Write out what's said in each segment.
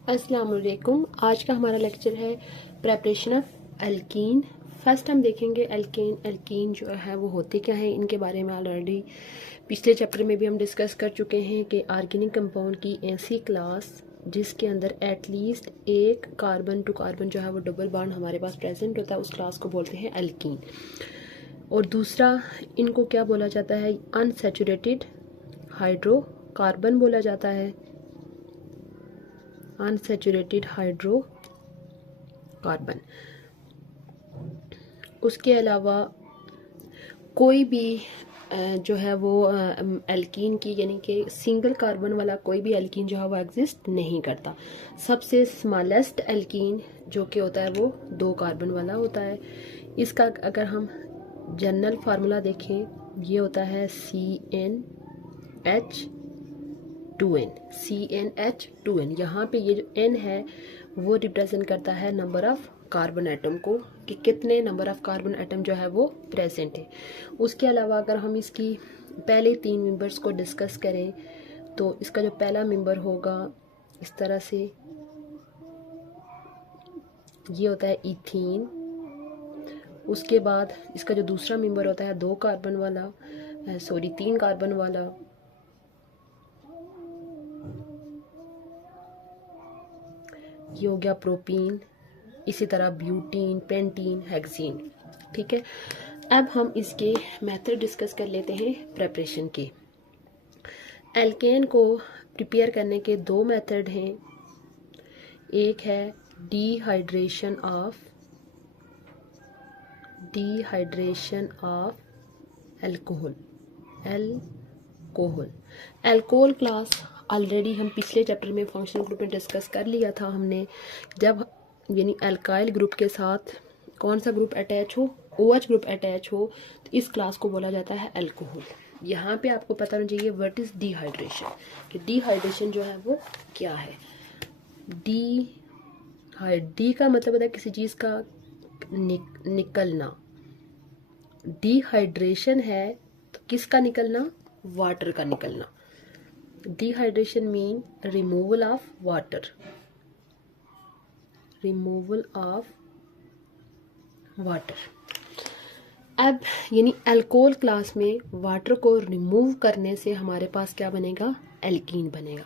अस्सलाम वालेकुम। आज का हमारा लेक्चर है प्रेपरेशन ऑफ एल्कीन। फर्स्ट हम देखेंगे एल्कीन जो है वो होते क्या हैं। इनके बारे में ऑलरेडी पिछले चैप्टर में भी हम डिस्कस कर चुके हैं कि ऑर्गेनिक कंपाउंड की ऐसी क्लास जिसके अंदर एटलीस्ट एक कार्बन टू कार्बन जो है वो डबल बॉन्ड हमारे पास प्रेजेंट होता है, उस क्लास को बोलते हैं एल्कीन। और दूसरा इनको क्या बोला जाता है, अनसैचुरेटेड हाइड्रोकार्बन बोला जाता है, अनसैचुरेटेड हाइड्रोकार्बन। उसके अलावा कोई भी जो है वो एल्कीन की यानी कि सिंगल कार्बन वाला कोई भी एल्कीन जो है वो एग्जिस्ट नहीं करता। सबसे स्मॉलेस्ट एल्कीन जो कि होता है वो 2 कार्बन वाला होता है। इसका अगर हम जनरल फार्मूला देखें, ये होता है CnH2n। यहाँ पे ये जो n है वो रिप्रेजेंट करता है नंबर ऑफ कार्बन एटम को, कि कितने नंबर ऑफ कार्बन एटम जो है वो प्रेजेंट है। उसके अलावा अगर हम इसकी पहले 3 मेंबर्स को डिस्कस करें तो इसका जो पहला मेंबर होगा इस तरह से, ये होता है इथीन। उसके बाद इसका जो दूसरा मेंबर होता है 3 कार्बन वाला, ये हो गया प्रोपीन। इसी तरह ब्यूटीन, पेंटीन, हेक्सीन। ठीक है, अब हम इसके मेथड डिस्कस कर लेते हैं प्रेपरेशन के। एल्केन को प्रिपेयर करने के 2 मेथड हैं। एक है dehydration of alcohol. Alcohol class already हम पिछले चैप्टर में फंक्शनल ग्रुप में डिस्कस कर लिया था हमने। जब यानी अल्काइल ग्रुप के साथ कौन सा ग्रुप अटैच हो, OH ग्रुप अटैच हो, तो इस क्लास को बोला जाता है अल्कोहल। यहाँ पे आपको पता होना चाहिए व्हाट इज डिहाइड्रेशन, कि डिहाइड्रेशन जो है वो क्या है। डी का मतलब होता है किसी चीज़ का निकलना। डिहाइड्रेशन है तो किसका निकलना, वाटर का निकलना। Dehydration mean removal of water, अब यानी अल्कोहल क्लास में वाटर को रिमूव करने से हमारे पास क्या बनेगा, एल्कीन बनेगा।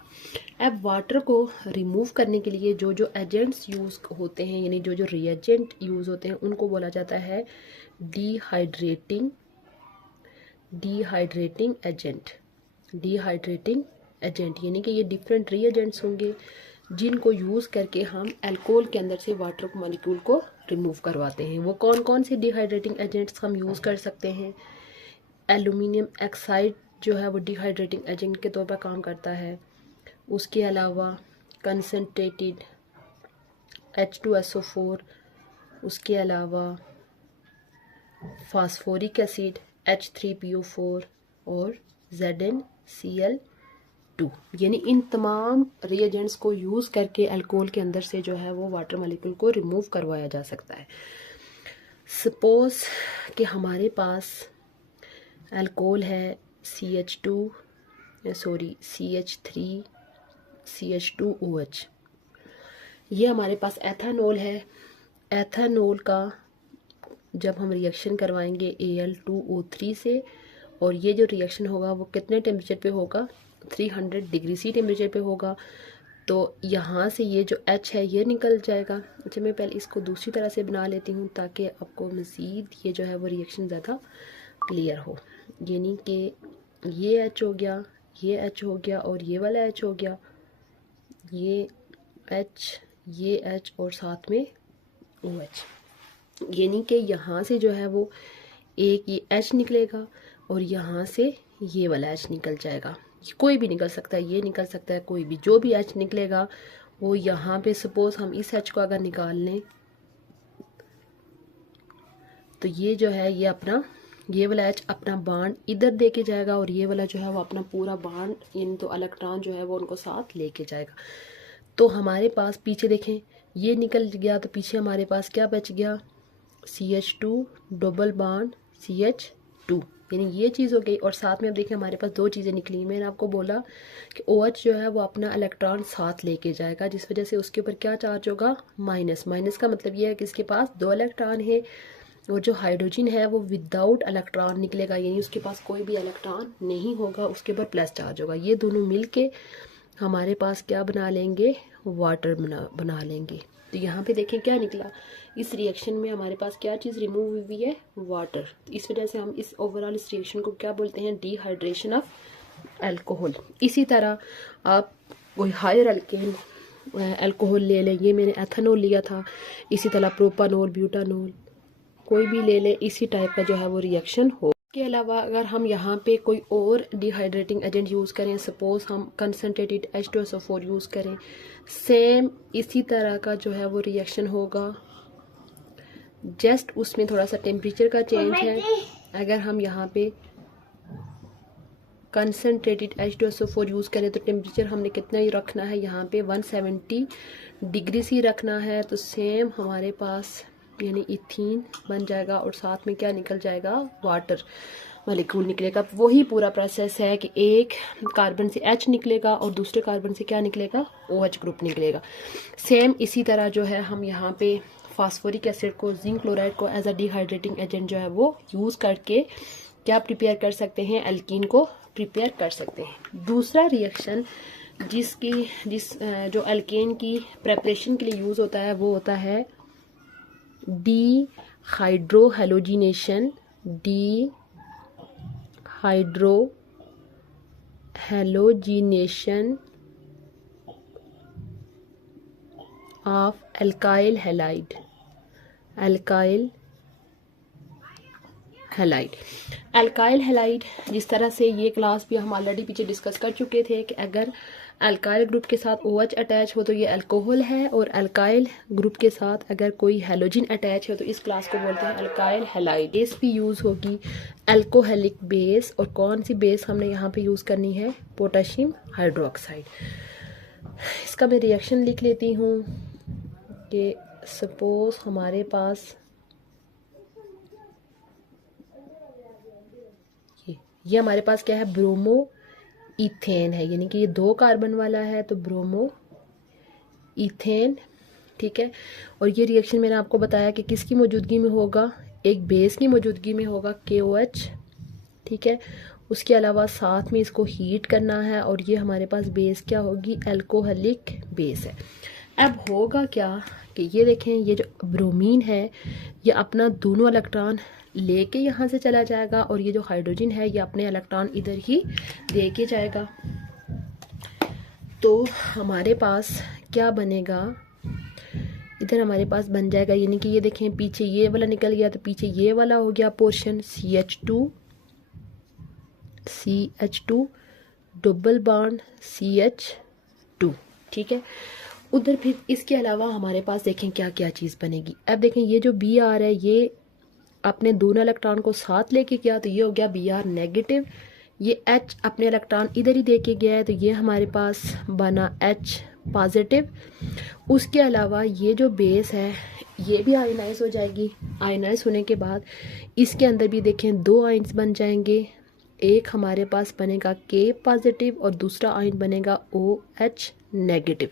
अब वाटर को रिमूव करने के लिए जो जो एजेंट्स यूज होते हैं, यानी जो जो रिएजेंट यूज होते हैं, उनको बोला जाता है डिहाइड्रेटिंग एजेंट। यानी कि ये डिफरेंट रिएजेंट्स होंगे जिनको यूज़ करके हम अल्कोहल के अंदर से वाटर मॉलिक्यूल को रिमूव करवाते हैं। वो कौन कौन से डिहाइड्रेटिंग एजेंट्स हम यूज़ कर सकते हैं। एल्यूमिनियम ऑक्साइड जो है वो डिहाइड्रेटिंग एजेंट के तौर पर काम करता है। उसके अलावा कंसनट्रेटेड H2SO4, उसके अलावा फास्फोरिक एसिड H3PO4 और ZnCl2। यानी इन तमाम रिएजेंट्स को यूज़ करके अल्कोहल के अंदर से जो है वो वाटर मॉलिक्यूल को रिमूव करवाया जा सकता है। सपोज कि हमारे पास अल्कोहल है CH3CH2OH। ये हमारे पास एथानॉल है। एथानॉल का जब हम रिएक्शन करवाएंगे Al2O3 से, और ये जो रिएक्शन होगा वो कितने टेम्परेचर पे होगा, 300 डिग्री C टेम्परेचर पे होगा। तो यहाँ से ये जो H है ये निकल जाएगा। अच्छा, मैं पहले इसको दूसरी तरह से बना लेती हूँ ताकि आपको मज़ीद ये जो है वो रिएक्शन ज़्यादा क्लियर हो। यानी कि ये H हो गया, ये H हो गया और ये वाला H हो गया, ये H और साथ में OH। यानी कि यहाँ से जो है वो एक ये H निकलेगा और यहाँ से ये वाला H निकल जाएगा। कोई भी निकल सकता है, ये निकल सकता है, कोई भी, जो भी H निकलेगा वो यहाँ पे, सपोज हम इस H को अगर निकाल लें तो ये जो है ये अपना, ये वाला H अपना बांड इधर दे के जाएगा और ये वाला जो है वो अपना पूरा बांड यानी तो इलेक्ट्रॉन जो है वो उनको साथ लेके जाएगा। तो हमारे पास पीछे देखें ये निकल गया, तो पीछे हमारे पास क्या बच गया, CH2 डबल बॉन्ड CH2, यानी ये चीज़ हो गई। और साथ में अब देखिए हमारे पास दो चीज़ें निकली। मैंने आपको बोला कि OH जो है वो अपना इलेक्ट्रॉन साथ लेके जाएगा, जिस वजह से उसके ऊपर क्या चार्ज होगा, माइनस। माइनस का मतलब ये है कि इसके पास दो इलेक्ट्रॉन है, और जो हाइड्रोजन है वो विदाउट इलेक्ट्रॉन निकलेगा, यानी उसके पास कोई भी इलेक्ट्रॉन नहीं होगा, उसके ऊपर प्लस चार्ज होगा। ये दोनों मिलके हमारे पास क्या बना लेंगे, वाटर बना लेंगे। तो यहाँ पे देखें क्या निकला, इस रिएक्शन में हमारे पास क्या चीज़ रिमूव हुई है, वाटर। इस वजह से हम इस ओवरऑल इस रिएक्शन को क्या बोलते हैं, डिहाइड्रेशन ऑफ अल्कोहल। इसी तरह आप कोई हायर अल्केन अल्कोहल ले लें, ये मैंने एथेनॉल लिया था, इसी तरह प्रोपानॉल, ब्यूटानॉल, कोई भी ले ले, इसी टाइप का जो है वो रिएक्शन हो। इसके अलावा अगर हम यहाँ पे कोई और डिहाइड्रेटिंग एजेंट यूज़ करें, सपोज हम कंसनट्रेटेड H2SO4 यूज़ करें, सेम इसी तरह का जो है वो रिएक्शन होगा, जस्ट उसमें थोड़ा सा टेम्परेचर का चेंज है। अगर हम यहाँ पे कंसनट्रेटेड H2SO4 यूज़ करें तो टेम्परेचर हमने कितना ही रखना है, यहाँ पे 170 डिग्री ही रखना है। तो सेम हमारे पास यानी इथीन बन जाएगा, और साथ में क्या निकल जाएगा, वाटर मॉलिक्यूल निकलेगा। वही पूरा प्रोसेस है कि एक कार्बन से H निकलेगा और दूसरे कार्बन से क्या निकलेगा, OH ग्रुप निकलेगा। सेम इसी तरह जो है हम यहाँ पे फास्फोरिक एसिड को, जिंक क्लोराइड को एज अ डिहाइड्रेटिंग एजेंट जो है वो यूज़ करके क्या प्रिपेयर कर सकते हैं, एल्कीन को प्रिपेयर कर सकते हैं। दूसरा रिएक्शन जो एल्केन की प्रेपरेशन के लिए यूज़ होता है वो होता है dehydrohalogenation. Dehydrohalogenation of alkyl halide. Alkyl halide जिस तरह से, ये क्लास भी हम ऑलरेडी पीछे डिस्कस कर चुके थे कि अगर अल्काइल ग्रुप के साथ OH अटैच हो तो ये अल्कोहल है, और अल्काइल ग्रुप के साथ अगर कोई हैलोजन अटैच हो तो इस क्लास को बोलते हैं अल्काइल हैलाइड। बेस भी यूज़ होगी अल्कोहलिक बेस, और कौन सी बेस हमने यहाँ पे यूज़ करनी है, पोटेशियम हाइड्रोक्साइड। इसका मैं रिएक्शन लिख लेती हूँ कि सपोज हमारे पास ये हमारे पास क्या है, ब्रोमो इथेन है, यानी कि ये 2 कार्बन वाला है, तो ब्रोमो इथेन, ठीक है। और ये रिएक्शन मैंने आपको बताया कि किसकी मौजूदगी में होगा, एक बेस की मौजूदगी में होगा, KOH, ठीक है। उसके अलावा साथ में इसको हीट करना है, और ये हमारे पास बेस क्या होगी, अल्कोहलिक बेस है। अब होगा क्या कि ये देखें, ये जो ब्रोमीन है ये अपना दोनों इलेक्ट्रॉन लेके यहाँ से चला जाएगा, और ये जो हाइड्रोजन है ये अपने इलेक्ट्रॉन इधर ही दे के जाएगा। तो हमारे पास क्या बनेगा, इधर हमारे पास बन जाएगा, यानी कि ये देखें पीछे ये वाला निकल गया तो पीछे ये वाला हो गया portion, CH2 double bond CH2, ठीक है। उधर फिर इसके अलावा हमारे पास देखें क्या क्या चीज़ बनेगी। अब देखें ये जो Br है ये अपने दोनों इलेक्ट्रॉन को साथ लेके गया, तो ये हो गया Br नेगेटिव। ये H अपने इलेक्ट्रॉन इधर ही दे के गया है, तो ये हमारे पास बना H पॉजिटिव। उसके अलावा ये जो बेस है ये भी आयनाइज हो जाएगी। आयनाइज होने के बाद इसके अंदर भी देखें 2 आयन्स बन जाएंगे, एक हमारे पास बनेगा K पॉजिटिव और दूसरा आयन बनेगा OH नेगेटिव।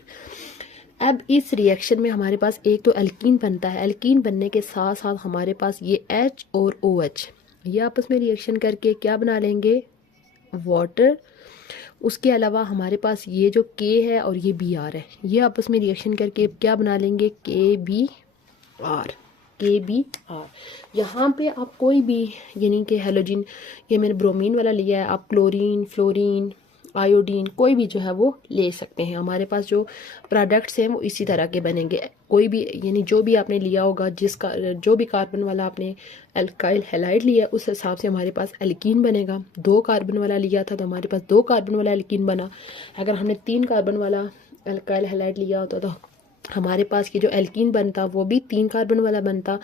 अब इस रिएक्शन में हमारे पास एक तो एल्कीन बनता है, एल्कीन बनने के साथ साथ हमारे पास ये H और OH ये आपस में रिएक्शन करके क्या बना लेंगे, वाटर। उसके अलावा हमारे पास ये जो K है और ये Br है, ये आपस में रिएक्शन करके क्या बना लेंगे, KBr। यहाँ पे आप कोई भी यानी कि हेलोजन, ये मैंने ब्रोमीन वाला लिया है, आप क्लोरीन, फ्लोरीन, आयोडीन कोई भी जो है वो ले सकते हैं। हमारे पास जो प्रोडक्ट्स हैं वो इसी तरह के बनेंगे। कोई भी यानी जो भी आपने लिया होगा, जो भी कार्बन वाला आपने अल्काइल हैलाइड लिया उस हिसाब से हमारे पास एल्कीन बनेगा। 2 कार्बन वाला लिया था तो हमारे पास 2 कार्बन वाला एल्कीन बना। अगर हमने 3 कार्बन वाला अल्काइल हैलाइड लिया होता तो हमारे पास ये जो एल्कीन बनता वो भी 3 कार्बन वाला बनता।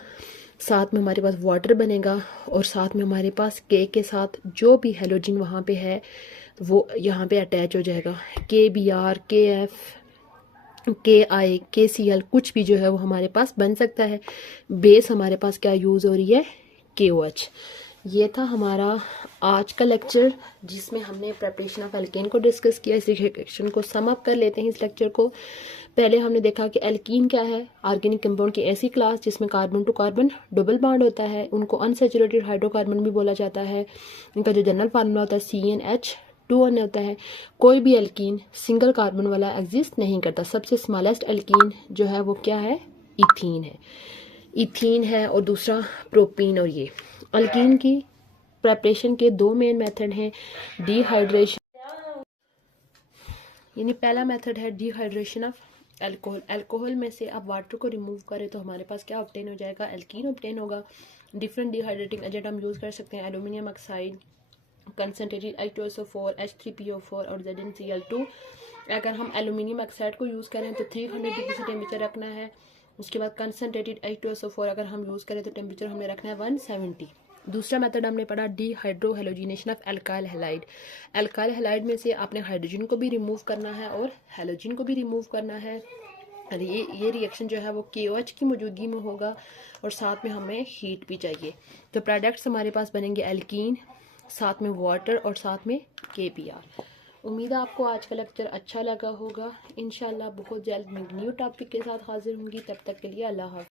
साथ में हमारे पास वाटर बनेगा और साथ में हमारे पास के साथ जो भी हेलोजन वहाँ पे है वो यहाँ पे अटैच हो जाएगा। KBr, KF, KI, KCl कुछ भी जो है वो हमारे पास बन सकता है। बेस हमारे पास क्या यूज़ हो रही है, KOH। ये था हमारा आज का लेक्चर जिसमें हमने प्रेपरेशन ऑफ एल्केन को डिस्कस किया। इस सेक्शन को सम अप कर लेते हैं इस लेक्चर को। पहले हमने देखा कि एल्कीन क्या है, ऑर्गेनिक कंपाउंड की ऐसी क्लास जिसमें carbon to carbon double bond होता है, उनको अनसैचुरेटेड हाइड्रोकार्बन भी बोला जाता है। इनका जो जनरल फार्मूला होता है CnH2n होता है। कोई भी एल्कीन सिंगल कार्बन वाला एग्जिस्ट नहीं करता। सबसे स्मॉलेस्ट एल्कीन जो है वो क्या है, इथीन है और दूसरा प्रोपीन। और ये अल्कीन की प्रेपरेशन के दो मेन मेथड हैं, डिहाइड्रेशन, यानी पहला मेथड है डिहाइड्रेशन ऑफ अल्कोहल। अल्कोहल में से आप वाटर को रिमूव करें तो हमारे पास क्या ऑब्टेन हो जाएगा, एल्कीन ऑब्टेन होगा। डिफरेंट डिहाइड्रेटिंग एजेंट हम यूज़ कर सकते हैं, aluminium oxide, concentrated H2SO4, H3PO4 और ZnCl2। अगर हम एल्यूमिनियम ऑक्साइड को यूज़ करें तो 300 डिग्री से टेम्परेचर रखना है। उसके बाद कंसनट्रेटेड H2SO4 अगर हम यूज़ करें तो टेम्परेचर हमें रखना है 170। दूसरा मेथड हमने पढ़ा dehydrohalogenation of alkyl halide. Alkyl halide में से आपने हाइड्रोजन को भी रिमूव करना है और हैलोजन को भी रिमूव करना है। और ये रिएक्शन जो है वो KOH की मौजूदगी में होगा और साथ में हमें हीट भी चाहिए। तो प्रोडक्ट्स हमारे पास बनेंगे एल्कीन, साथ में वाटर और साथ में KPR। उम्मीद है आपको आज का लेक्चर अच्छा लगा होगा। इंशाल्लाह बहुत जल्द मैं न्यू टॉपिक के साथ हाजिर होंगी। तब तक के लिए अल्लाह हाफ़िज़।